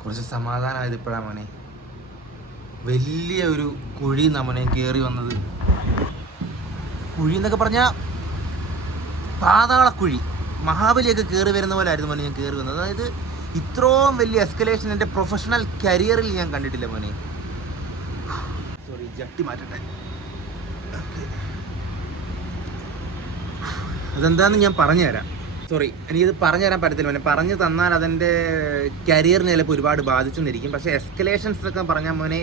കുറച്ച് സമാധാനമായത് ഇപ്പോഴാണ് മോനെ. വലിയ ഒരു കുഴി നമ്മനെ കയറി വന്നത്. കുഴി എന്നൊക്കെ പറഞ്ഞാൽ പാതാളക്കുഴി, മഹാബലിയൊക്കെ കയറി വരുന്ന പോലെ ആയിരുന്നു മോനെ ഞാൻ കയറി വന്നത്. അതായത് ഇത്രയും വലിയ എസ്കലേഷൻ എൻ്റെ പ്രൊഫഷണൽ കരിയറിൽ ഞാൻ കണ്ടിട്ടില്ല മോനെ. സോറി, ജട്ടി മാറ്റട്ടെ. അതെന്താണെന്ന് ഞാൻ പറഞ്ഞുതരാം. സോറി, എനിക്കിത് പറഞ്ഞു തരാൻ പറ്റത്തില്ല മോനെ. പറഞ്ഞു തന്നാൽ അതെൻ്റെ കരിയറിനെ ചിലപ്പോൾ ഒരുപാട് ബാധിച്ചെന്നിരിക്കും. പക്ഷേ എസ്കലേഷൻസ് ഒക്കെ പറഞ്ഞാൽ മോനെ,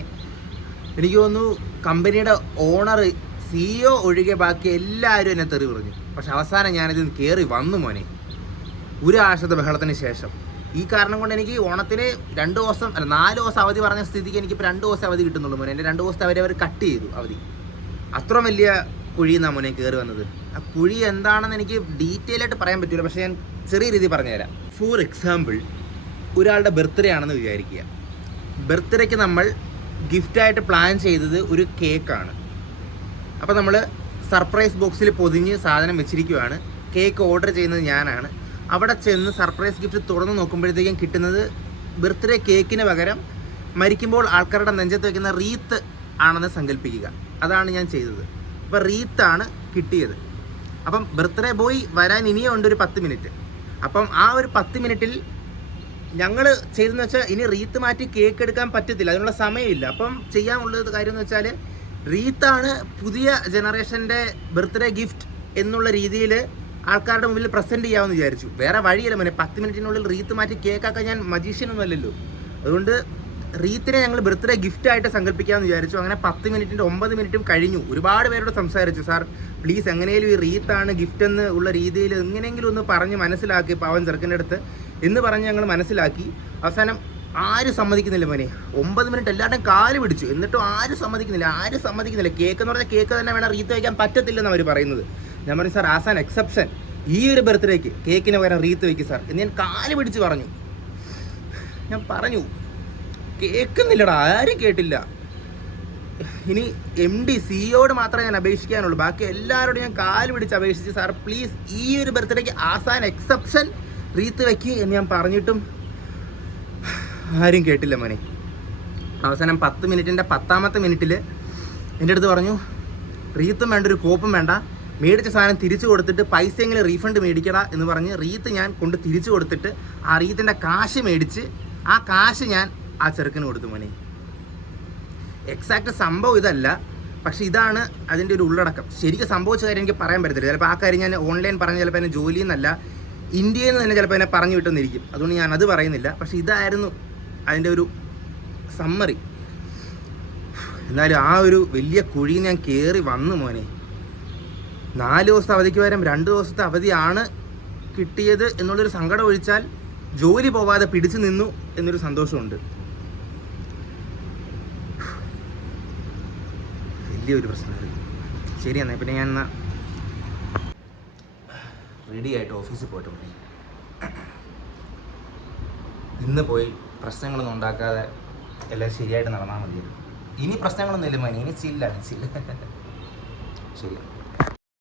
എനിക്ക് തോന്നുന്നു കമ്പനിയുടെ ഓണർ, CEO ഒഴികെ ബാക്കി എല്ലാവരും എന്നെ തെറി പറഞ്ഞു. പക്ഷെ അവസാനം ഞാനിത് കയറി വന്നു മോനെ, ഒരാഴ്ചത്തെ ബഹളത്തിന് ശേഷം. ഈ കാരണം കൊണ്ട് എനിക്ക് ഓണത്തിന് 4 ദിവസം അവധി പറഞ്ഞ സ്ഥിതിക്ക് എനിക്കിപ്പോൾ 2 ദിവസം അവധി കിട്ടുന്നുള്ളൂ മോനെ. എൻ്റെ 2 ദിവസത്തെ അവർ കട്ട് ചെയ്തു അവധി. അത്ര വലിയ കുഴി എന്നാണ് മോനെ കയറി വന്നത്. ആ കുഴി എന്താണെന്ന് എനിക്ക് ഡീറ്റെയിൽ ആയിട്ട് പറയാൻ പറ്റില്ല, പക്ഷേ ഞാൻ ചെറിയ രീതിയിൽ പറഞ്ഞുതരാം. ഫോർ എക്സാമ്പിൾ, ഒരാളുടെ ബർത്ത്ഡേ ആണെന്ന് വിചാരിക്കുക. ബർത്ത്ഡേക്ക് നമ്മൾ ഗിഫ്റ്റായിട്ട് പ്ലാൻ ചെയ്തത് ഒരു കേക്കാണ്. അപ്പോൾ നമ്മൾ സർപ്രൈസ് ബോക്സിൽ പൊതിഞ്ഞ് സാധനം വെച്ചിരിക്കുകയാണ്. കേക്ക് ഓർഡർ ചെയ്യുന്നത് ഞാനാണ്. അവിടെ ചെന്ന് സർപ്രൈസ് ഗിഫ്റ്റ് തുറന്ന് നോക്കുമ്പോഴത്തേക്കും കിട്ടുന്നത് ബർത്ത്ഡേ കേക്കിന് പകരം മരിക്കുമ്പോൾ ആൾക്കാരുടെ നെഞ്ചത്ത് വയ്ക്കുന്ന റീത്ത് ആണെന്ന് സങ്കല്പിക്കുക. അതാണ് ഞാൻ ചെയ്തത്. അപ്പോൾ റീത്താണ് കിട്ടിയത്. അപ്പം ബർത്ത്ഡേ ബോയ് വരാൻ ഇനിയുണ്ട് ഒരു 10 മിനിറ്റ്. അപ്പം ആ ഒരു 10 മിനിറ്റിൽ ഞങ്ങൾ ചെയ്തെന്ന് വെച്ചാൽ ഇനി റീത്ത് മാറ്റി കേക്ക് എടുക്കാൻ പറ്റത്തില്ല, അതിനുള്ള സമയമില്ല. അപ്പം ചെയ്യാനുള്ളത് കാര്യം എന്ന് വെച്ചാൽ റീത്താണ് പുതിയ ജനറേഷൻ്റെ ബർത്ത്ഡേ ഗിഫ്റ്റ് എന്നുള്ള രീതിയിൽ ആൾക്കാരുടെ മുമ്പിൽ പ്രസൻറ്റ് ചെയ്യാമെന്ന് വിചാരിച്ചു. വേറെ വഴിയില്ല മോനെ. 10 മിനിറ്റിനുള്ളിൽ റീത്ത് മാറ്റി കേക്കാക്കാൻ ഞാൻ മജീഷ്യനൊന്നും അല്ലല്ലോ. അതുകൊണ്ട് റീത്തിനെ ഞങ്ങൾ ബർത്ത്ഡേ ഗിഫ്റ്റായിട്ട് സങ്കല്പിക്കാമെന്ന് വിചാരിച്ചു. അങ്ങനെ 10 മിനിറ്റിൻ്റെ 9 മിനിറ്റും കഴിഞ്ഞു. ഒരുപാട് പേരോട് സംസാരിച്ചു, സാർ പ്ലീസ് എങ്ങനെയും ഈ റീത്താണ് ഗിഫ്റ്റ് എന്ന് ഉള്ള രീതിയിൽ എങ്ങനെയെങ്കിലും ഒന്ന് പറഞ്ഞ് മനസ്സിലാക്കി പാവൻ ചെറുക്കൻ്റെ അടുത്ത് എന്ന് പറഞ്ഞ് ഞങ്ങൾ മനസ്സിലാക്കി. അവസാനം ആരും സമ്മതിക്കുന്നില്ല മോനെ. 9 മിനിറ്റ് എല്ലാവരുടെയും കാല് പിടിച്ചു, എന്നിട്ടും ആരും സമ്മതിക്കുന്നില്ല. കേക്ക് എന്ന് പറഞ്ഞാൽ കേക്ക് തന്നെ വേണം, റീത്ത് വയ്ക്കാൻ പറ്റത്തില്ലെന്ന് അവർ പറയുന്നത്. ഞാൻ പറഞ്ഞു, സാർ ആസ് ആൻ എക്സെപ്ഷൻ ഈ ഒരു ബർത്ത്ഡേക്ക് കേക്കിന് പകരം റീത്ത് വയ്ക്കും സാർ എന്ന് ഞാൻ കാല് പിടിച്ച് പറഞ്ഞു. ഞാൻ പറഞ്ഞു, കേൾക്കുന്നില്ലടാ, ആരും കേട്ടില്ല. ഇനി MD CEOയോട് മാത്രമേ ഞാൻ അപേക്ഷിക്കാനുള്ളൂ. ബാക്കി എല്ലാവരോടും ഞാൻ കാല് പിടിച്ച് അപേക്ഷിച്ച്, സാർ പ്ലീസ് ഈ ഒരു ബർത്ത്ഡേക്ക് ആസ് ആൻ എക്സെപ്ഷൻ റീത്ത് വയ്ക്കുക എന്ന് ഞാൻ പറഞ്ഞിട്ടും ആരും കേട്ടില്ല മോനെ. അവസാനം 10 മിനിറ്റിൻ്റെ 10ാമത്തെ മിനിറ്റിൽ എൻ്റെ അടുത്ത് പറഞ്ഞു, റീത്തും വേണ്ട, ഒരു കോപ്പും വേണ്ട, മേടിച്ച സാധനം തിരിച്ചു കൊടുത്തിട്ട് പൈസയെങ്കിലും റീഫണ്ട് മേടിക്കടാ എന്ന് പറഞ്ഞ് റീത്ത് ഞാൻ കൊണ്ട് തിരിച്ചു കൊടുത്തിട്ട് ആ റീത്തിൻ്റെ കാശ് മേടിച്ച് ആ കാശ് ഞാൻ ആ ചെറുക്കന് കൊടുത്തു മോനെ. എക്സാക്റ്റ് സംഭവം ഇതല്ല, പക്ഷെ ഇതാണ് അതിൻ്റെ ഒരു ഉള്ളടക്കം. ശരിക്കും സംഭവിച്ച കാര്യം എനിക്ക് പറയാൻ പറ്റത്തില്ല. ചിലപ്പോൾ ആ കാര്യം ഞാൻ ഓൺലൈൻ പറഞ്ഞ് ചിലപ്പോൾ എന്നെ ജോലിയിൽ നിന്നല്ല, ഇന്ത്യയിൽ നിന്ന് തന്നെ ചിലപ്പോൾ എന്നെ പറഞ്ഞു വിട്ടെന്നിരിക്കും. അതുകൊണ്ട് ഞാൻ അത് പറയുന്നില്ല. പക്ഷെ ഇതായിരുന്നു അതിൻ്റെ ഒരു സമ്മറി. എന്നാലും ആ ഒരു വലിയ കുഴി ഞാൻ കയറി വന്നു മോനെ. 4 ദിവസത്തെ അവധിക്ക് പകരം 2 ദിവസത്തെ അവധിയാണ് കിട്ടിയത് എന്നുള്ളൊരു സങ്കടം ഒഴിച്ചാൽ ജോലി പോവാതെ പിടിച്ചു നിന്നു എന്നൊരു സന്തോഷമുണ്ട്. വലിയൊരു പ്രശ്നമാണ്. ശരി, എന്നാൽ പിന്നെ ഞാൻ എന്നാൽ റെഡി ആയിട്ട് ഓഫീസിൽ പോയിട്ട് മതി. ഇന്ന് പോയി പ്രശ്നങ്ങളൊന്നും ഉണ്ടാക്കാതെ എല്ലാം ശരിയായിട്ട് നടന്നാൽ മതിയല്ലോ. ഇനി പ്രശ്നങ്ങളൊന്നും ഇല്ല മോനെ, ഇനി ചില്ലാണ്. ശരി.